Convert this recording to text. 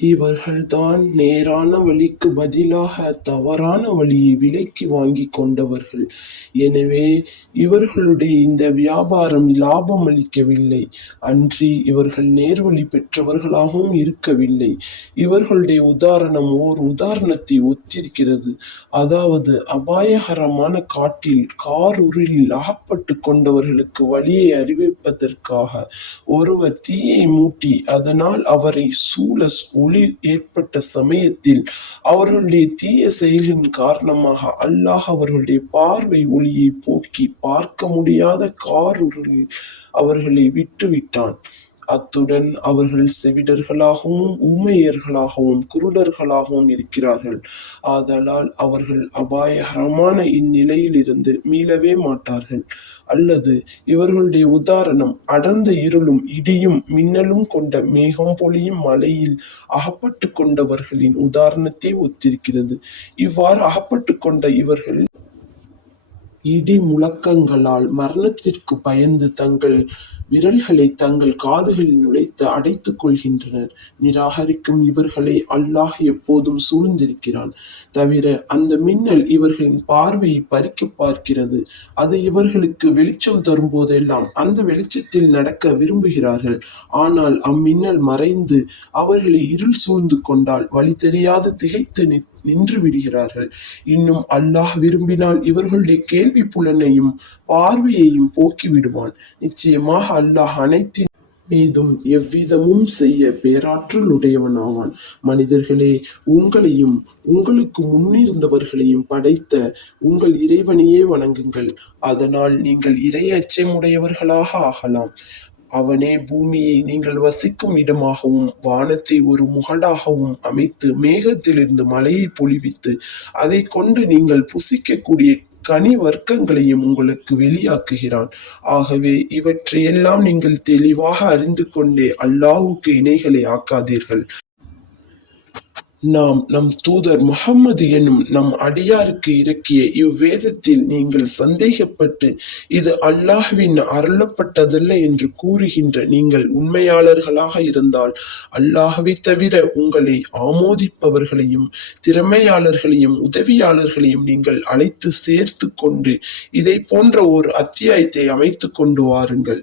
இவர்கள்தான் நேரான வழிக்கு பதிலாக தவறான வழியை விலைக்கு வாங்கி கொண்டவர்கள். எனவே இவர்களுடைய இந்த வியாபாரம் லாபம் அளிக்கவில்லை. அன்றி இவர்கள் நேர்வழி பெற்றவர்களாகவும் இருக்கவில்லை. இவர்களுடைய உதாரணம் ஓர் உதாரணத்தை ஒத்திருக்கிறது. அதாவது அபாயகரமான காட்டில் காரிருளில் அகப்பட்டுக் கொண்டவர்களுக்கு வழியை அறிவிப்பதற்காக ஒருவர் தீயை மூட்டி அதனால் அவரை சூழ ஒளி ஏற்பட்ட சமயத்தில் அவர்களுடைய தீய செயலின் காரணமாக அல்லாஹ் அவர்களுடைய பார்வை ஒளியை போக்கி பார்க்க முடியாத காரூரில் அவர்களை விட்டுவிட்டான். அத்துடன் அவர்கள் செவிடர்களாகவும் ஊமையர்களாகவும் குருடர்களாகவும் இருக்கிறார்கள். ஆதலால் அவர்கள் அபாயகரமான இந்நிலையிலிருந்து மீளவே மாட்டார்கள். அல்லது இவர்களுடைய உதாரணம் அடர்ந்த இருளும் இடியும் மின்னலும் கொண்ட மேகம் பொழியும் மலையில் அகப்பட்டு கொண்டவர்களின் உதாரணத்தை ஒத்திருக்கிறது. இவ்வாறு அகப்பட்டு கொண்ட இவர்கள் இடி முழக்கங்களால் மரணத்திற்கு பயந்து தங்கள் விரல்களை தங்கள் காதுகளில் நுழைத்து அடைத்துக் கொள்கின்றனர். நிராகரிக்கும் இவர்களை அல்லாஹ் எப்போதும் சூழ்ந்திருக்கிறான். தவிர அந்த மின்னல் இவர்களின் பார்வையை பறிக்கப் பார்க்கிறது. அது இவர்களுக்கு வெளிச்சம் தரும்போதெல்லாம் அந்த வெளிச்சத்தில் நடக்க விரும்புகிறார்கள். ஆனால் அம்மின்னல் மறைந்து அவர்களை இருள் சூழ்ந்து கொண்டால் வழி தெரியாது திகைத்து நின்று விடுகிறார்கள் இன்னும் அல்லாஹ் விரும்பினால் இவர்களுடைய கேள்வி புலனையும் பார்வையையும் போக்கி விடுவான் நிச்சயமாக அல்லாஹ் அனைத்தின் மீதும் எவ்விதமும் செய்ய பேராற்றல் உடையவனாவான் மனிதர்களே உங்களையும் உங்களுக்கு முன்னிருந்தவர்களையும் படைத்த உங்கள் இறைவனையே வணங்குங்கள். அதனால் நீங்கள் இறை அச்சமுடையவர்களாக ஆகலாம். அவனே பூமியை நீங்கள் வசிக்கும் இடமாகவும் வானத்தை ஒரு முகடாகவும் அமைத்து மேகத்திலிருந்து மலையை பொழிவித்து அதைக் கொண்டு நீங்கள் புசிக்கக்கூடிய கனி வர்க்கங்களையும் உங்களுக்கு வெளியாக்குகிறான். ஆகவே இவற்றையெல்லாம் நீங்கள் தெளிவாக அறிந்து கொண்டே அல்லாவுக்கு இணைகளை ஆக்காதீர்கள். நாம் நம் தூதர் முகம்மது எனும் நம் அடியாருக்கு இறக்கிய இவ்வேதத்தில் நீங்கள் சந்தேகப்பட்டு இது அல்லாஹ்வின் அருளப்பட்டதல்ல என்று கூறுகின்ற நீங்கள் உண்மையாளர்களாக இருந்தால் அல்லாஹ்வைத் தவிர உங்களை ஆமோதிப்பவர்களையும் திறமையாளர்களையும் உதவியாளர்களையும் நீங்கள் அழைத்து சேர்த்து கொண்டு இதைப் போன்ற ஒரு அத்தியாயத்தை அமைத்து கொண்டு வாருங்கள்.